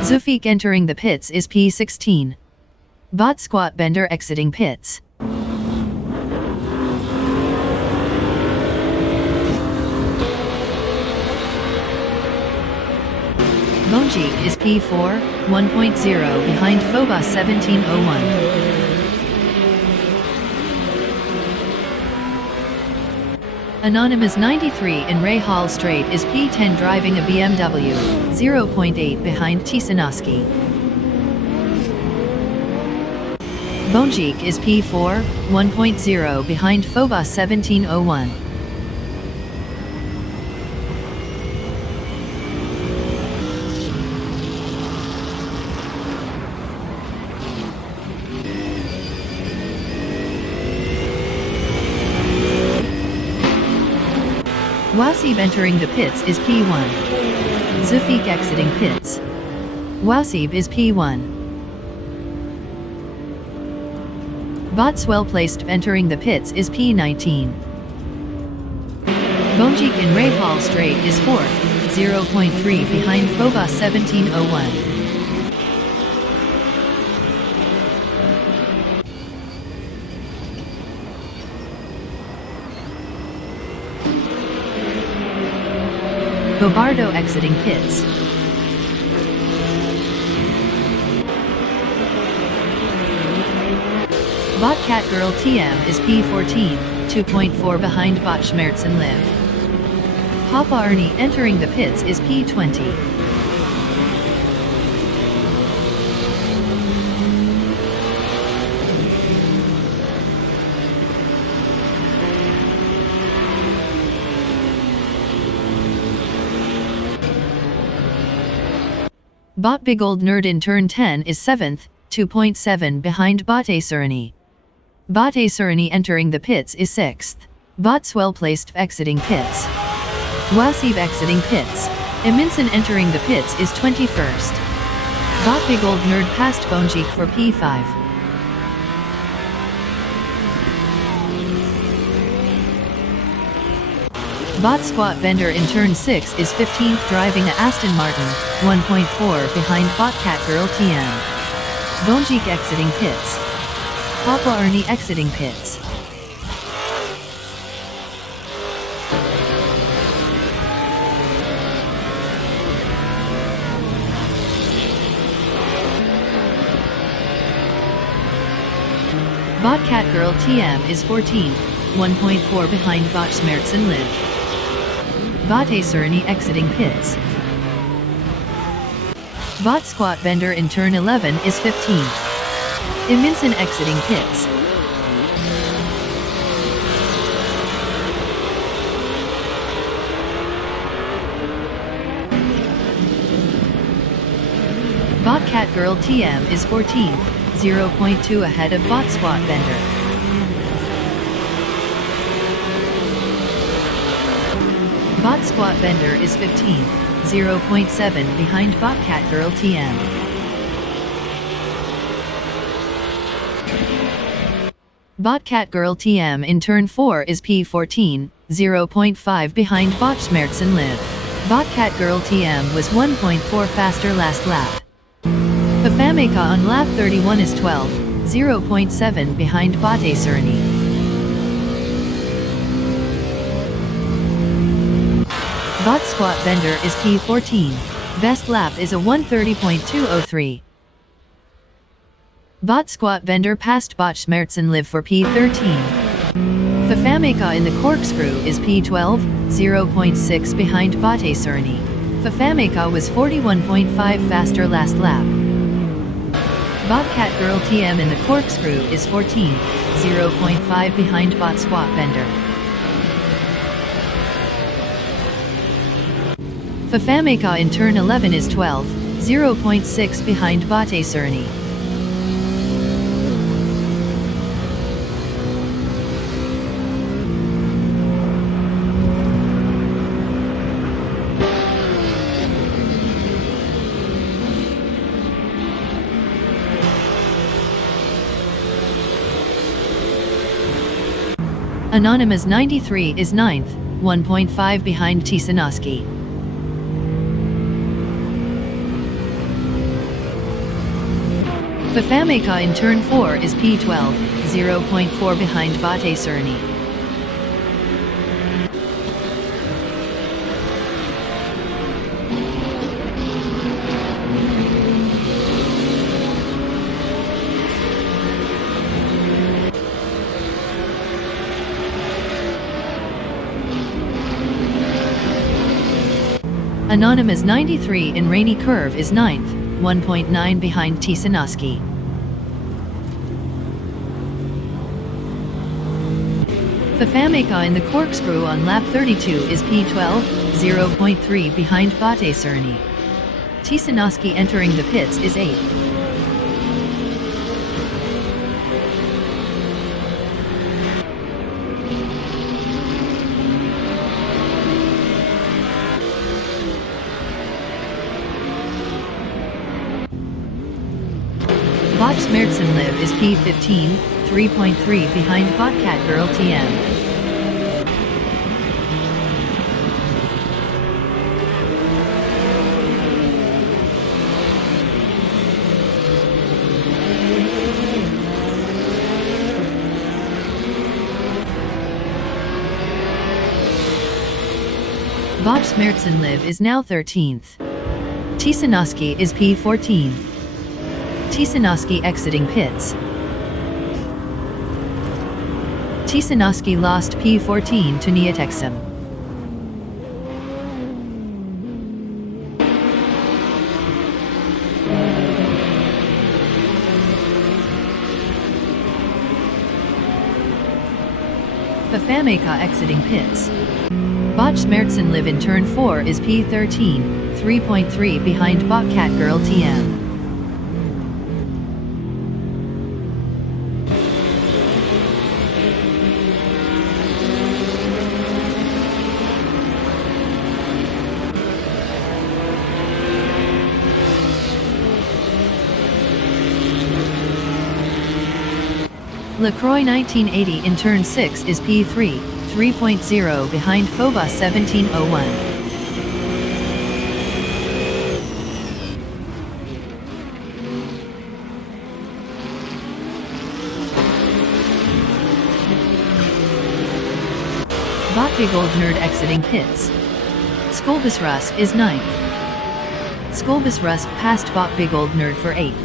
Zufik entering the pits is P16. Bot Squat Bender exiting pits. Bonjik is P4, 1.0 behind Phobos 1701. Anonymous 93 in Ray Hall Straight is P10 driving a BMW, 0.8 behind Tisanoski. Bonjik is P4, 1.0 behind Phobos 1701. Wasib entering the pits is P1. Zufik exiting pits. Wasib is P1. Bots well placed entering the pits is P19. Bonjik in Ray Hall Straight is 4th, 0.3 behind Phobos 1701. Bobardo exiting pits. Bot Catgirl TM is P14, 2.4 behind Schmerzen Live. Papa Ernie entering the pits is P20. Bot Big Old Nerd in turn 10 is 7th, 2.7 behind Bot Acerani. Bot Acerani entering the pits is 6th. Bot Swell placed exiting pits. Wasib exiting pits. Eminson entering the pits is 21st. Bot Big Old Nerd passed Bonjik for P5. Bot Squat Bender in turn 6 is 15th driving a Aston Martin, 1.4 behind Bot Catgirl TM. Bonjik exiting pits. Papa Ernie exiting pits. Bot Catgirl TM is 14th, 1.4 behind Bot Schmerzen Live. Bot Acerani exiting pits. Bot squat bender in turn 11 is 15th. Iminson exiting pits. Bot Catgirl TM is 14th, 0.2 ahead of Bot Squat Bender. Bot Squat Bender is 15th, 0.7 behind Bot Catgirl TM. Bot Catgirl TM in turn 4 is P14, 0.5 behind Bot Schmerzen Liv. Bot Catgirl TM was 1.4 faster last lap. Fafameka on lap 31 is 12, 0.7 behind Bot Acerny. Bot Squat Bender is P14. Best lap is a 1:30.203. Bot Squat Bender passed Bot Schmerzen Liv for P13. Fafameka in the corkscrew is P12, 0.6 behind Bot Acerny. Fafameka was 41.5 faster last lap. Bot Catgirl TM in the corkscrew is 14, 0.5 behind Bot Squat Bender. Fafameka in turn 11 is 12, 0.6 behind Bot Acerny. Anonymous 93 is 9th, 1.5 behind Tisanoski. Fafameka in turn 4 is P12, 0.4 behind Bot Acerny. Anonymous 93 in Rainy Curve is 9th, 1.9 behind Tisanoski. Fafameka in the corkscrew on lap 32 is P12, 0.3 behind Bot Acerny. Tisanoski entering the pits is 8th. Bot Schmerzen Liv is P15, 3.3 behind Bot Catgirl TM. Bot Schmerzen Liv is now 13th. Tisanoski is P14. Tisanoski exiting pits. Tisanoski lost P14 to Niatexum. Fafameka exiting pits. Bot Schmerzen Liv in turn 4 is P13, 3.3 behind Bot Catgirl TM. LaCroix 1980 in turn 6 is P3, 3.0 behind Phobos 1701. Bot Bigold Nerd exiting pits. Skolbus Rusk is 9th. Skolbus Rusk passed Bot Bigold Nerd for 8th.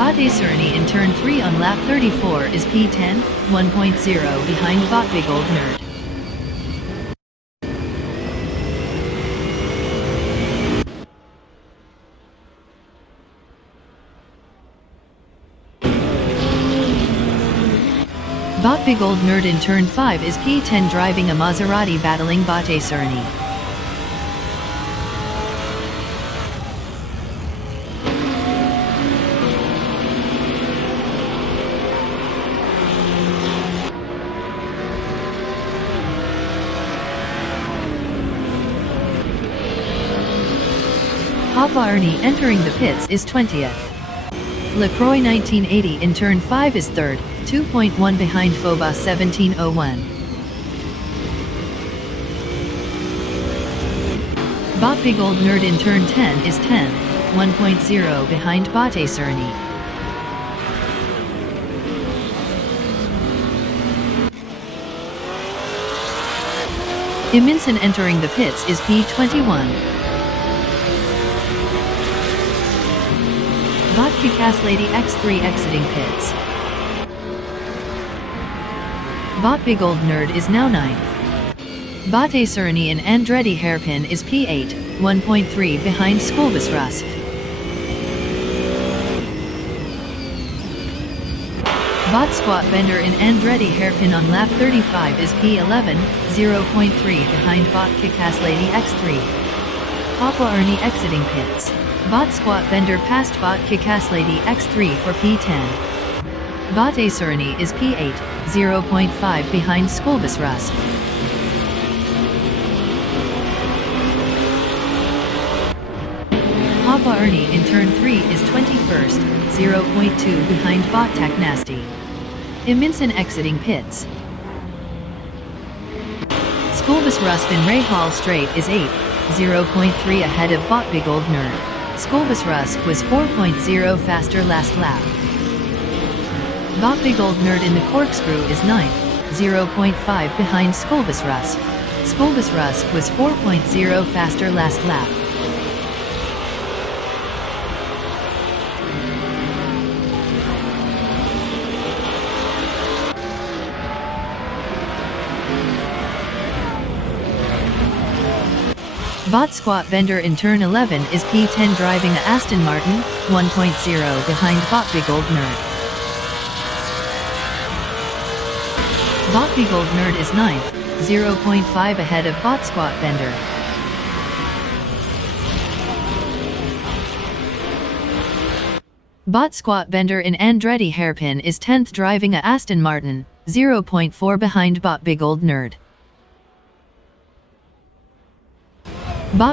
Esperante in turn 3 on lap 34 is P10, 1.0 behind Big Old Nerd. Big Old Nerd in turn 5 is P10 driving a Maserati battling Esperante. Esperante entering the pits is 20th. LaCroix 1980 in turn 5 is 3rd, 2.1 behind Phobos 1701. Big Old Nerd in turn 10 is 10th, 1.0 behind Esperante. Iminson entering the pits is P21. Lady X3 exiting pits. Big Old Nerd is now 9th. Esperante and Andretti Hairpin is P8, 1.3 behind Sculbus Rust. Squat Bender and Andretti Hairpin on lap 35 is P11, 0.3 behind Lady X3. Esperante exiting pits. Squat Bender passed Lady X3 for P10. Esperante is P8, 0.5 behind Sculbus Rust. Esperante in turn 3 is 21st, 0.2 behind Nasty. Iminson exiting pits. Sculbus Rust in Rahal Straight is 8th, 0.3 ahead of Big Old Nerd. Sculbus Rust was 4.0 faster last lap. Big Old Nerd in the Corkscrew is 9th, 0.5 behind Sculbus Rust. Sculbus Rust was 4.0 faster last lap. Squat Bender in turn 11 is P10 driving a Aston Martin, 1.0 behind Big Old Nerd. Big Old Nerd is 9th, 0.5 ahead of Squat Bender. Squat Bender in Andretti Hairpin is 10th driving a Aston Martin, 0.4 behind Big Old Nerd.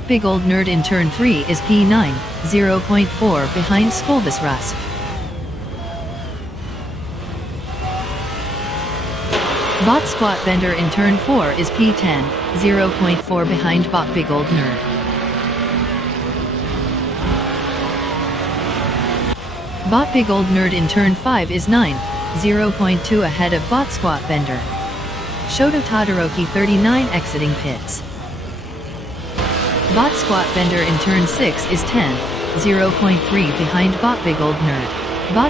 Big Old Nerd in turn 3 is P9, 0.4 behind Sculbus Rust. Squat Bender in turn 4 is P10, 0.4 behind Big Old Nerd. Big Old Nerd in turn 5 is 9th, 0.2 ahead of Squat Bender. Shoto Todoroki 39 exiting pits. Squat Bender in turn 6 is 10th, 0.3 behind Big Old Nerd.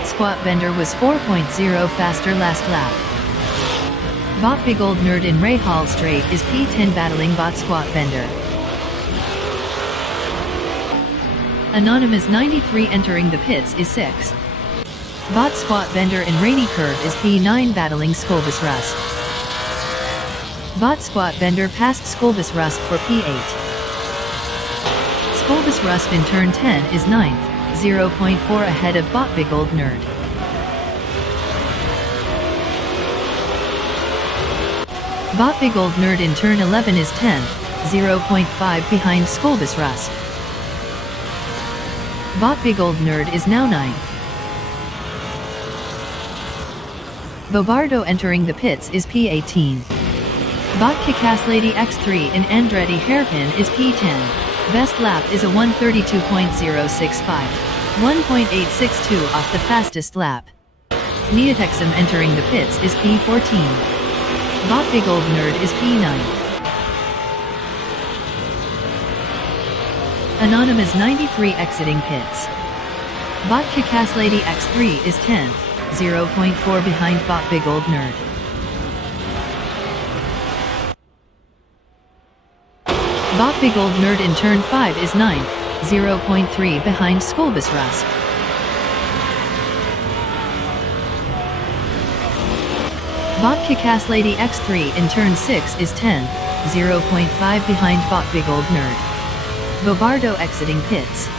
Squat Bender was 4.0 faster last lap. Big Old Nerd in Rahal Straight is P10 battling Squat Bender. Anonymous 93 entering the pits is 6th. Squat Bender in Rainy Curve is P9 battling Sculbus Rust. Squat Bender passed Sculbus Rust for P8. Sculbus Rust in turn 10 is 9th, 0.4 ahead of Big Old Nerd. Big Old Nerd in turn 11 is 10th, 0.5 behind Sculbus Rust. Big Old Nerd is now 9th. Bobardo entering the pits is P18. Lady X3 in Andretti Hairpin is P10. Best lap is a 132.065, 1.862 off the fastest lap. Neotexum entering the pits is P14. Big Old Nerd is P9. Anonymous 93 exiting pits. Vodka Cass Lady X3 is 10th, 0.4 behind Bot Big Old Nerd. Bot Big Old Nerd in turn 5 is 9th, 0.3 behind Skolbus Rust. Vodka Cass Lady X3 in turn 6 is 10th, 0.5 behind Bot Big Old Nerd. Bobardo exiting pits.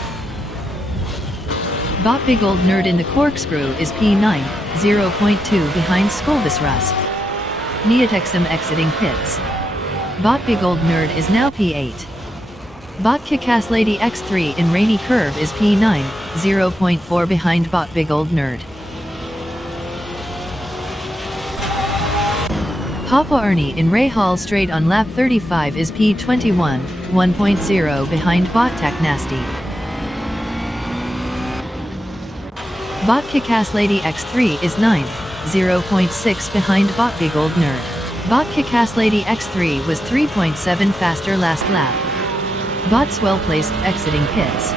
Bot Big Old Nerd in the corkscrew is P9, 0.2 behind Skolbus Rust. Neotexum exiting pits. Bot Big Old Nerd is now P8. Vodka Cass Lady X3 in rainy curve is P9, 0.4 behind Bot Big Old Nerd. Papa Ernie in Ray Hall straight on lap 35 is P21, 1.0 behind Bot Tech Nasty. Vodka Cass Lady X3 is 9th, 0.6 behind Bot Big Old Nerd. Vodka Cass Lady X3 was 3.7 faster last lap. Bot's well placed exiting pits.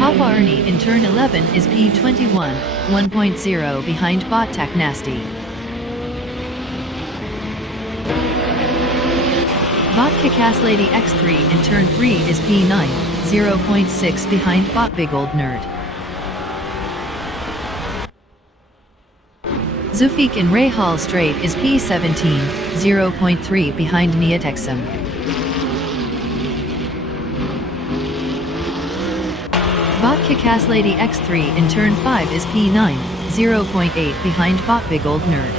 Papa Ernie in turn 11 is P21, 1.0 behind Bot Tech Nasty. Vodka Cass Lady X3 in turn 3 is P9, 0.6 behind Bot Big Old Nerd. Zufik in Ray Hall straight is P17, 0.3 behind Neotexum. Vodka Cass Lady X3 in turn 5 is P9, 0.8 behind Bot Big Old Nerd.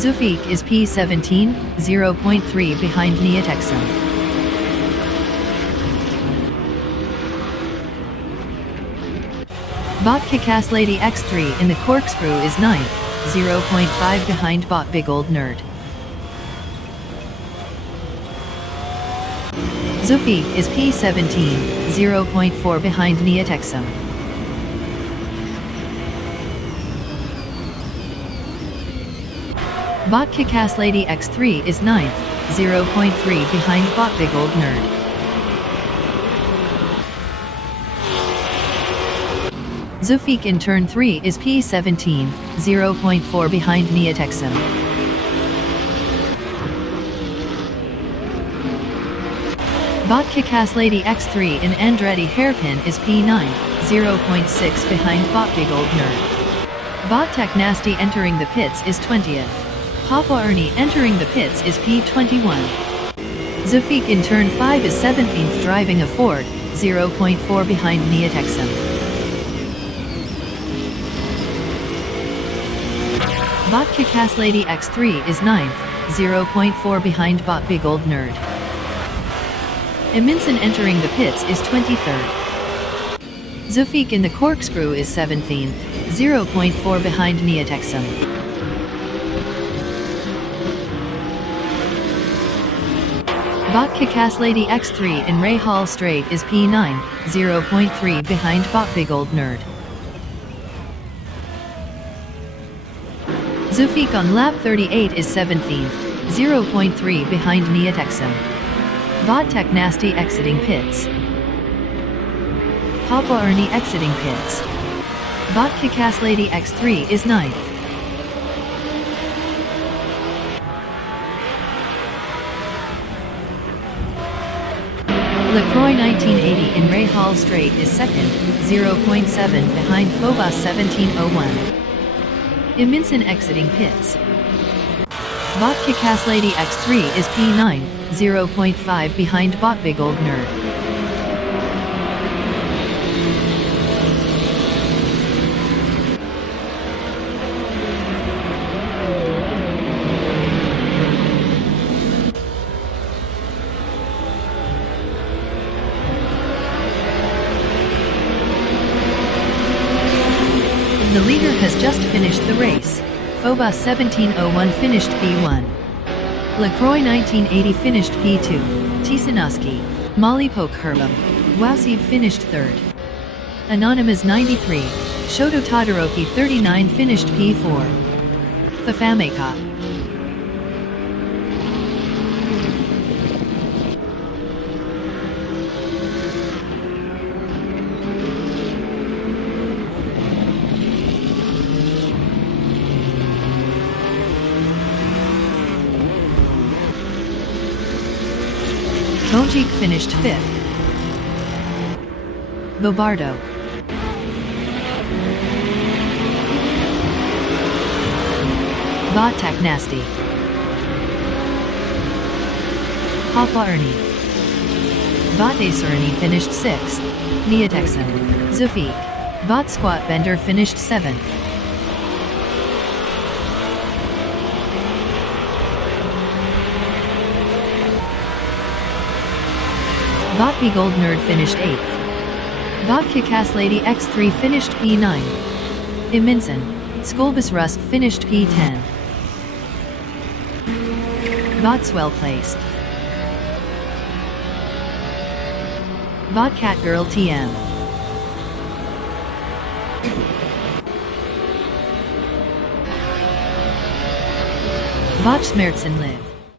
Zufik is P17, 0.3 behind Neotexum. Vodka Cass Lady X3 in the corkscrew is 9th, 0.5 behind Bot Big Old Nerd. Zufik is P17, 0.4 behind Neotexum. Vodka Cass Lady X3 is 9th, 0.3 behind Bot Big Old Nerd. Zufik in turn 3 is P17, 0.4 behind Neotexum. Vodka Cass Lady X3 in Andretti Hairpin is P9, 0.6 behind Bot Big Old Nerd. Bot Tech Nasty entering the pits is 20th. Papa Ernie entering the pits is P21. Zufik in turn 5 is 17th driving a Ford, 0.4 behind Neotexum. Vodka Cass Lady X3 is 9th, 0.4 behind Bot Big Old Nerd. Eminson entering the pits is 23rd. Zufik in the corkscrew is 17th, 0.4 behind Neotexum. Vodka Cass Lady X3 in Ray Hall straight is P9, 0.3 behind Bot Big Old Nerd. Zufik on lap 38 is 17th, 0.3 behind Neotexum. Bot Tech Nasty exiting pits. Papa Ernie exiting pits. Vodka Cass Lady X3 is 9th. LaCroix 1980 in Ray Hall straight is 2nd, 0.7 behind Phobos 1701. Eminson exiting pits. Vodka Cass Lady X3 is P9, 0.5 behind Bot Big Old Nerd. The leader has just finished the race. Phobos 1701 finished P1. LaCroix 1980 finished P2. Tisanoski, Molly Poke Herbum, Wowseed finished 3rd. Anonymous 93, Shoto Todoroki 39 finished P4. Fafameka. Belgique finished 5th. Bobardo. Vantage Nasty. Papa Ernie. Vantage Ernie finished 6th. Neotexan. Zufik. Vot Squat Bender finished 7th. Vot P Gold Nerd finished 8th. Vot Kickass Lady X3 finished P9. Iminson. Skolbus Rusk finished P10. Vot's well placed. Vot Catgirl TM. Vot Smertsen Live.